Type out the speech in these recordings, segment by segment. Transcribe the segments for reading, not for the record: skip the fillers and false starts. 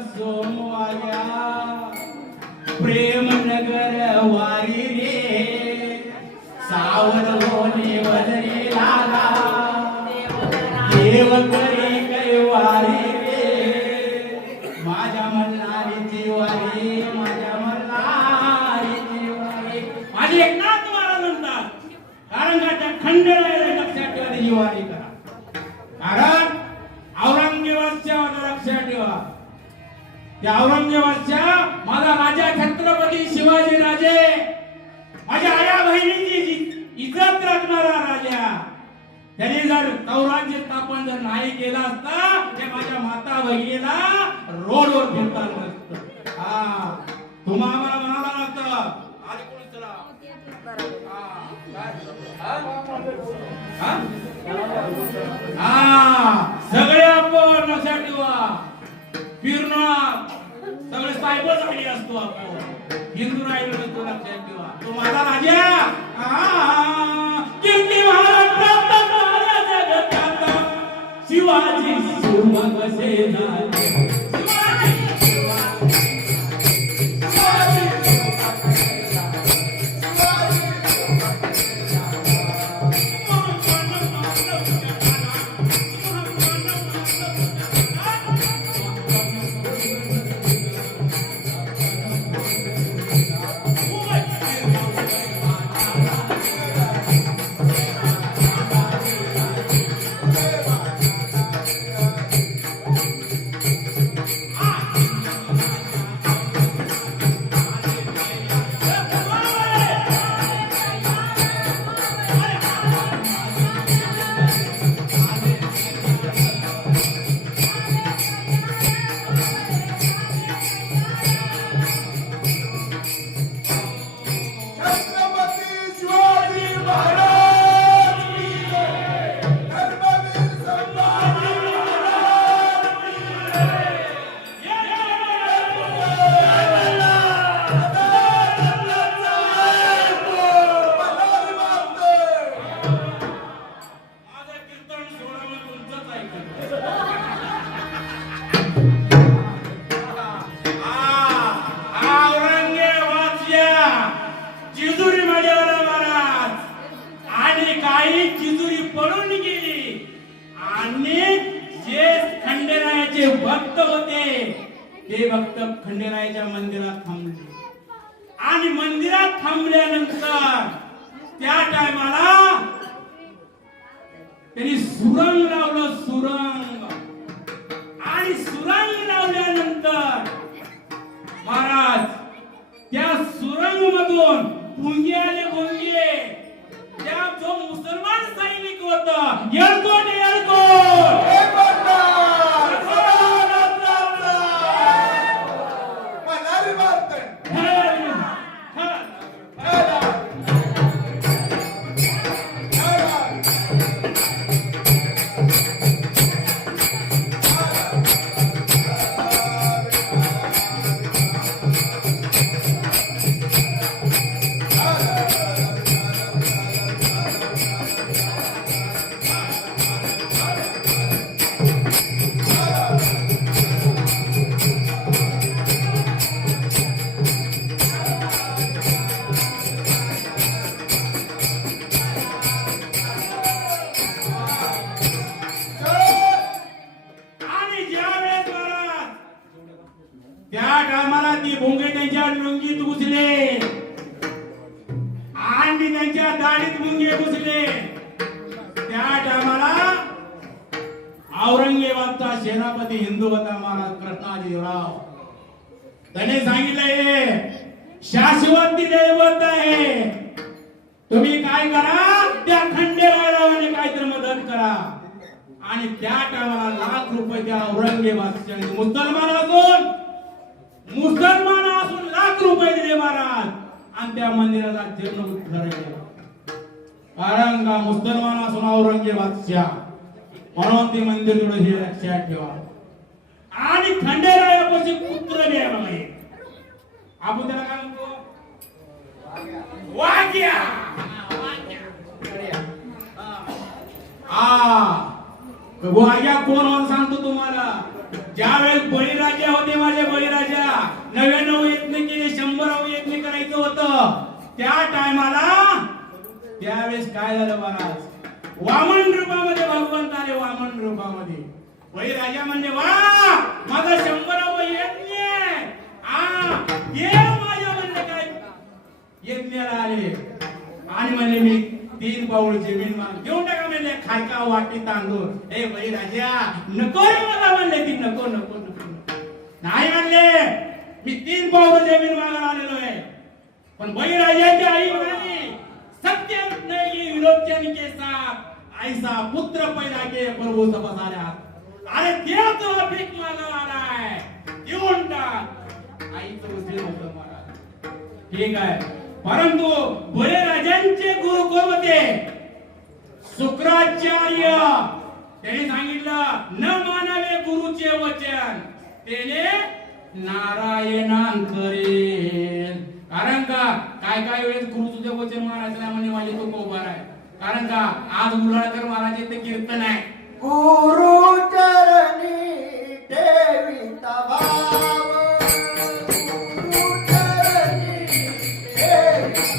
सोमवार्या प्रेम नगर वारी रे सावर होणे वदरी लागा देव करे कैवारी रे माझ्या मल्हारीची वारी माझ्या मल्हारीची वारी माझी एकनाथ महाराज म्हणतात कारण का त्या खंडेरायाला लक्षात ठेवा त्याची वारी करा कारण औरंगजेबाच्या लक्षात ठेवा त्या औरंगजेबाच्या माझा राजा छत्रपती शिवाजी राजे माझ्या आया बहिणीची इज्जत राखणारा राजा त्याने जर तौराज्य स्थापन जर नाही केला असता ते माझ्या माता बहिणीला रोडवर फिरता नसतं. हा तुम्हा आम्हाला म्हणाला नसतं आधी कोणी चला सगळे आपण लक्षात ठेवा फिरणार सगळे साहेब झाली असतो आपण हिंदू राहिलो नसतो लक्षात ठेवा तो माझा राजा कीर्ती महाराज शिवाजी सुमग सेना भक्त होते ते भक्त खंडेरायाच्या मंदिरात थांबले आणि मंदिरात थांबल्यानंतर त्या टायमाला त्यांनी सुरंग लावलं सुरंग आणि सुरंग लावल्यानंतर महाराज त्या सुरंग मधून भुंगे आले भुंगे त्या जो मुसलमान सैनिक होता येळकोट त्या टायमाला ती भोंगे त्यांच्या लुंगीत घुसले आणि त्यांच्या दाढीत भोंगे घुसले त्या टायमाला औरंगजेबाचा सेनापती हिंदू होता महाराज कृष्णाजीराव त्याने सांगितलंय शाश्वत दैवत आहे तुम्ही काय करा त्या खंडेरायाला काहीतरी मदत करा आणि त्या टायमाला लाख रुपये त्या औरंगजेबाच्या मुसलमान असून लाख रुपये दिले महाराज आणि त्या मंदिराला जीर्णोद्धार ठरवले कारण का मुसलमान असून औरंगजेबाच्या म्हणून ते मंदिर थोडं हे लक्षात ठेवा आणि खंडेरायापाशी पुत्र द्यायला आपण त्याला काय म्हणतो वाग्या वाग्या कोण सांगतो तुम्हाला ज्यावेळेस बळीराजा होते माझे बळीराजा. 99 यज्ञ केले, 100 यज्ञ करायचं होतं. त्या टायमाला त्यावेळेस काय झालं महाराज, वामन रूपामध्ये भगवंत आले. वामन रूपामध्ये बळीराजा म्हणजे वा माझा 100 यज्ञ माझ्या म्हणले काय यज्ञाला आले आणि म्हणले मी 3 पाऊल जमीन घेऊन टाका म्हणले, खायका वाटी तांदूळ. हे बळीराजा नको रे मला म्हणले की नको नको नको नाही म्हणले, मी 3 पाऊल जमीन मागायला आलेलो आहे. पण बळीराजाची आई म्हणाली सत्य नाही विरोधजन के साथ ऐसा पुत्र पैदा के प्रभू सभा झाल्या. अरे देव तुला भीक मागायला आलाय, देऊन टाक. आईचं उद्योग होतं महाराज. ठीक आहे, परंतु बळीराजांचे गुरु कोण होते? शुक्राचार्य. त्यांनी सांगितलं न मानावे गुरुचे वचन त्याने नारायणान करेल. कारण का काय काय वेळेस गुरुचे वचन मानायचं नाही म्हणजे माझे तो कोबार आहे. कारण का आज मुलाळकर महाराज येथे कीर्तन आहे, गुरु चरणी ठेविता भाव, गुरु चरणी ठेविता भाव, गुरु चरणी ठेविता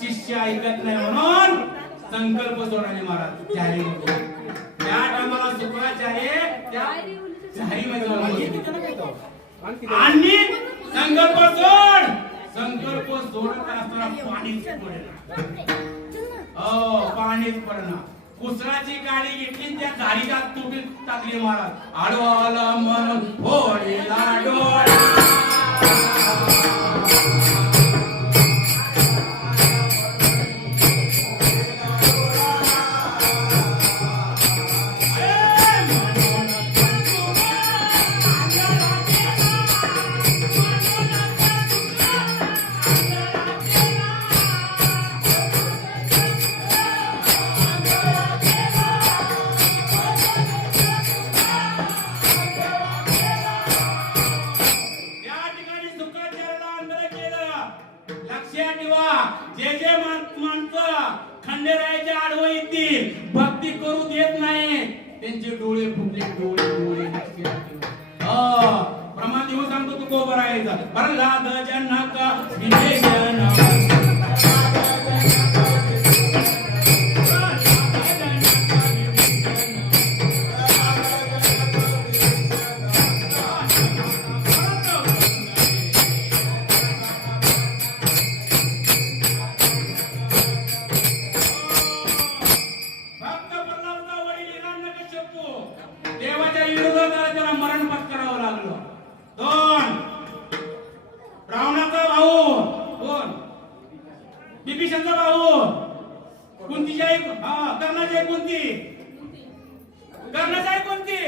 शिष्य ऐकत नाही म्हणून संकल्प सोडायला महाराज जाहीर होतो. त्या टायमाला शुक्राचार्य त्या जाहीरमध्ये आणि संकल्प सोड. संकल्प सोडत असताना पाणीच पडेना. पाणीच पडेना. कुसराची गाडी घेतली त्या झाडीला तुबी टाकली महाराज. आडवाला मन फोडीला डोळा. खंडेरायाच्या आडवं येतील, भक्ती करू देत नाही, त्यांचे डोळे फुटले. डोळे प्रमाण देऊन सांगतो तू कोबर आहे प्रल्हाद जनक विजय देवाच्या विरोधात त्याला मरण पत्करावं लागलं. 2 रावणाचा भाऊ कोण? विभीषणचा भाऊ. कुंतीची आई कर्णाची आई कोणती? कर्णाची आई कोणती?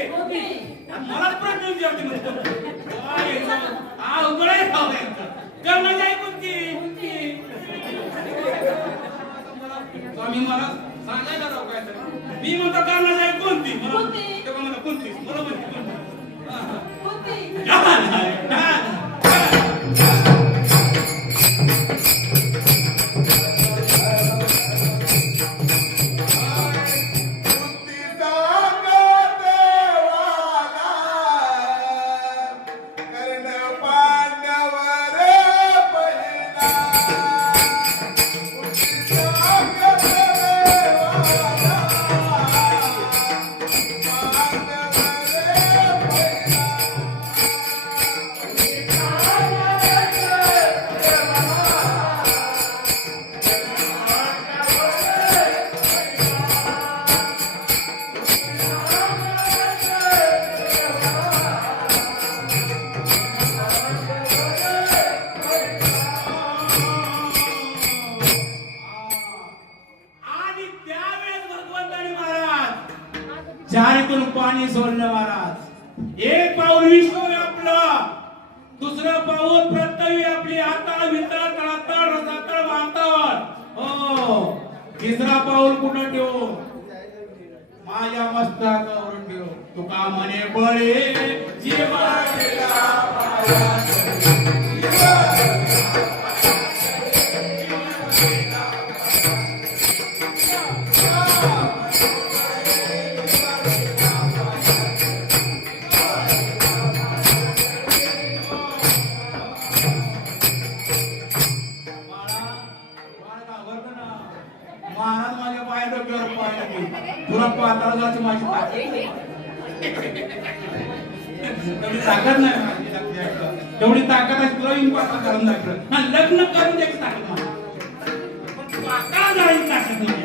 मलाच प्रश्न विचारते कर्णाची आई कोणती? स्वामी मला सांगायला राव काय तरी. मी म्हणतो कर्णाची आई कोणती? तेव्हा मला कोणती? मला म्हणते Yeah. चारीतून पाणी सोडलं महाराज. एक पाऊल विश्व व्यापलं, दुसरं पाऊल पृथ्वी आपली हाताळ वितळ तळातळ रसातळ वातावरण. हो, तिसरा पाऊल कुठं ठेवू? माझ्या मस्तकावर ठेव. तुका म्हणे बळे जीवा गेला महाराज माझ्या पाय डोक्यावर पाय टाकले. तुला पाताळ जायची माझी ताकद नाही माझी लक्षात. तेवढी ताकद आहे तुला पाताळ करून दाखवलं ना. लग्न करून द्यायची ताकद मला, पाताळ जायची ताकद नाही.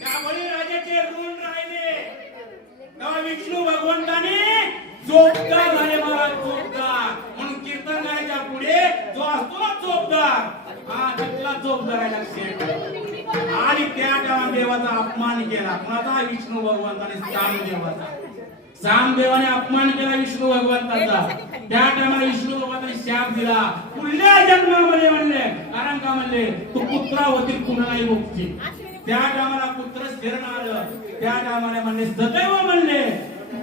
त्यामुळे राजाचे ऋण राहिले तेव्हा विष्णू भगवंताने चोपदार झाले महाराज. चोपदार म्हणून कीर्तन गायच्या पुढे जो असतो ना चोपदार, हा तिथला चोपदार आहे लक्षात. आणि त्या तेव्हा देवाचा अपमान केला. कुणाचा? विष्णू भगवंताने. सामदेवाचा. सामदेवाने अपमान केला विष्णू भगवंताचा. त्या टायमाला विष्णू भगवंताने शाप दिला. पुढल्या जन्मामध्ये म्हणले, कारण का म्हणले, तू पुत्रावती कुणालाही भोगती. त्या टायमाला पुत्र स्थिर आलं. त्या टायमाला म्हणले सदैव म्हणले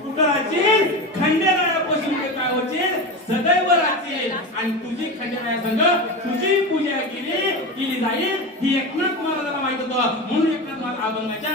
कुठं राहशील? खंडेरायापासून ते काय होतील? सदैव राहतील. आणि तुझी खंडेराया संघ तुझी पूजा केली जाईल. ही एकनाथ महाराजांना माहित होतं. म्हणून एकनाथ महाराज अभंगाच्या